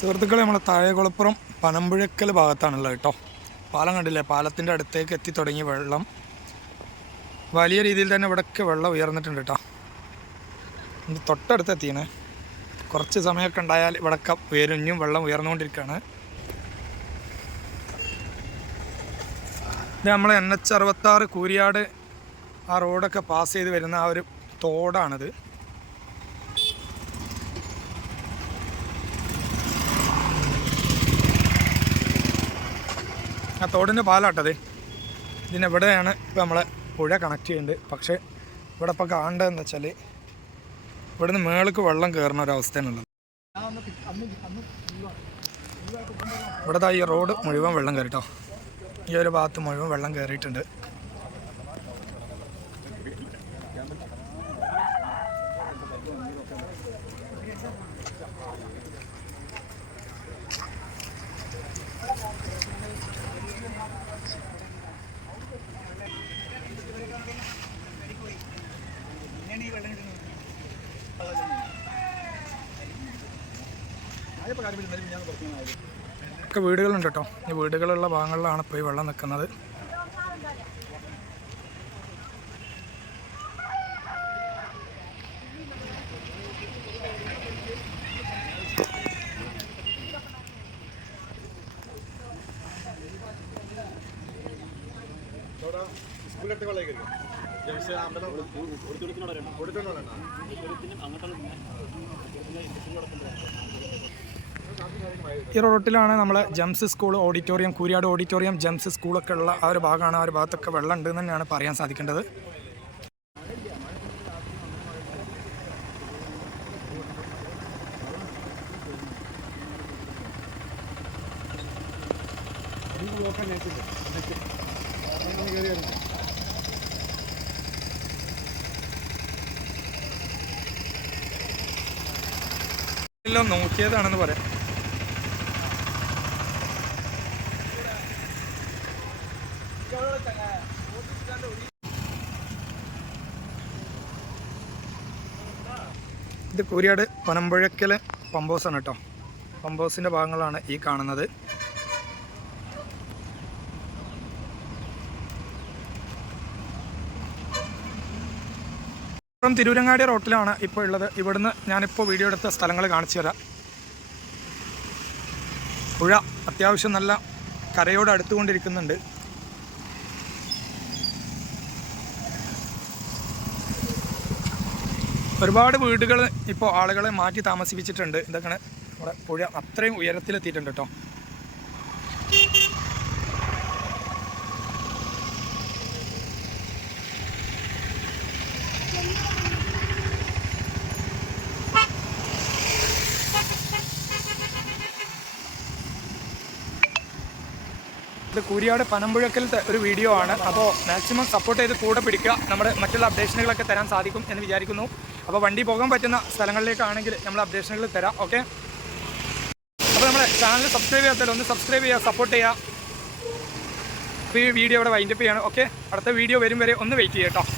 സുഹൃത്തുക്കളെ നമ്മൾ താഴെക്കുളപ്പുറം പനമ്പുഴക്കൽ ഭാഗത്താണുള്ളത് കേട്ടോ. പാലം കണ്ടില്ലേ? പാലത്തിന്റെ അടുത്തേക്ക് എത്തി തുടങ്ങിയ വെള്ളം. വലിയ രീതിയിൽ തന്നെ ഇവിടെയൊക്കെ വെള്ളം ഉയർന്നിട്ടുണ്ട് കേട്ടോ. തൊട്ടടുത്ത് എത്തിയാണ് കുറച്ച് സമയമൊക്കെ ഉണ്ടായാൽ ഇവിടെയൊക്കെ ഉയരുഞ്ഞും വെള്ളം ഉയർന്നുകൊണ്ടിരിക്കുകയാണ്. ഇത് നമ്മൾ എൻ എച്ച് അറുപത്താറ് കൂരിയാട് ആ റോഡൊക്കെ പാസ് ചെയ്ത് വരുന്ന ആ ഒരു തോടാണിത്. ആ തോടിന്റെ പാലാട്ടത് ഇതിനെവിടെയാണ് ഇപ്പോൾ നമ്മളെ പുഴ കണക്ട് ചെയ്യുന്നത് പക്ഷേ ഇവിടെ ഇപ്പോൾ കാണേണ്ടതെന്ന് വെച്ചാൽ ഇവിടുന്ന് മേൾക്ക് വെള്ളം കയറുന്ന ഒരവസ്ഥയാണുള്ളത് ഇവിടെ ഈ റോഡ് മുഴുവൻ വെള്ളം കയറിട്ടോ ഈ ഒരു ഭാഗത്ത് മുഴുവൻ വെള്ളം കയറിയിട്ടുണ്ട് ഒക്കെ വീടുകളുണ്ട് കേട്ടോ. ഈ വീടുകളുള്ള ഭാഗങ്ങളിലാണ് ഇപ്പോൾ ഈ വെള്ളം നിൽക്കുന്നത്. ഈ റോട്ടിലാണ് നമ്മളെ GEMS school auditorium Kooriyad auditorium GEMS സ്കൂളൊക്കെ ഉള്ള ആ ഒരു ഭാഗമാണ്. ആ ഒരു ഭാഗത്തൊക്കെ വെള്ളം ഉണ്ട് തന്നെയാണ് പറയാൻ സാധിക്കേണ്ടത്. എല്ലാം നോക്കിയതാണെന്ന് പറയാം. ഇത് കൂരിയാട് പനമ്പുഴക്കലെ പമ്പോസാണ് കേട്ടോ. പമ്പോസിന്റെ ഭാഗങ്ങളാണ് ഈ കാണുന്നത്. ഇപ്പം തിരൂരങ്ങാടി റോട്ടിലാണ് ഇപ്പോൾ ഉള്ളത്. ഇവിടുന്ന് ഞാനിപ്പോൾ വീഡിയോ എടുത്ത സ്ഥലങ്ങൾ കാണിച്ചു തരാം. പുഴ അത്യാവശ്യം നല്ല കരയോട് അടുത്തുകൊണ്ടിരിക്കുന്നുണ്ട്. ഒരുപാട് വീടുകൾ ഇപ്പോൾ ആളുകളെ മാറ്റി താമസിപ്പിച്ചിട്ടുണ്ട്. ഇതൊക്കെയാണ് നമ്മുടെ പുഴ. അത്രയും ഉയരത്തിലെത്തിയിട്ടുണ്ട് കേട്ടോ ഇത് കൂരിയാട് പനമ്പുഴക്കലത്തെ ഒരു വീഡിയോ ആണ്. അപ്പോൾ മാക്സിമം സപ്പോർട്ട് ചെയ്ത് കൂടെ പിടിക്കുക. നമ്മുടെ മറ്റുള്ള അപ്ഡേഷനുകളൊക്കെ തരാൻ സാധിക്കും എന്ന് വിചാരിക്കുന്നു. അപ്പോൾ വണ്ടി പോകാൻ പറ്റുന്ന സ്ഥലങ്ങളിലേക്കാണെങ്കിൽ നമ്മൾ അപ്ഡേഷനുകൾ തരാം. ഓക്കെ? അപ്പോൾ നമ്മുടെ ചാനൽ സബ്സ്ക്രൈബ് ചെയ്യാത്തല്ലോ ഒന്ന് സബ്സ്ക്രൈബ് ചെയ്യുക സപ്പോർട്ട് ചെയ്യുക. അപ്പോൾ ഈ വീഡിയോ ഇവിടെ വൈൻഡപ്പ് ചെയ്യണം. ഓക്കെ? അടുത്ത വീഡിയോ വരും വരെ ഒന്ന് വെയിറ്റ് ചെയ്യാം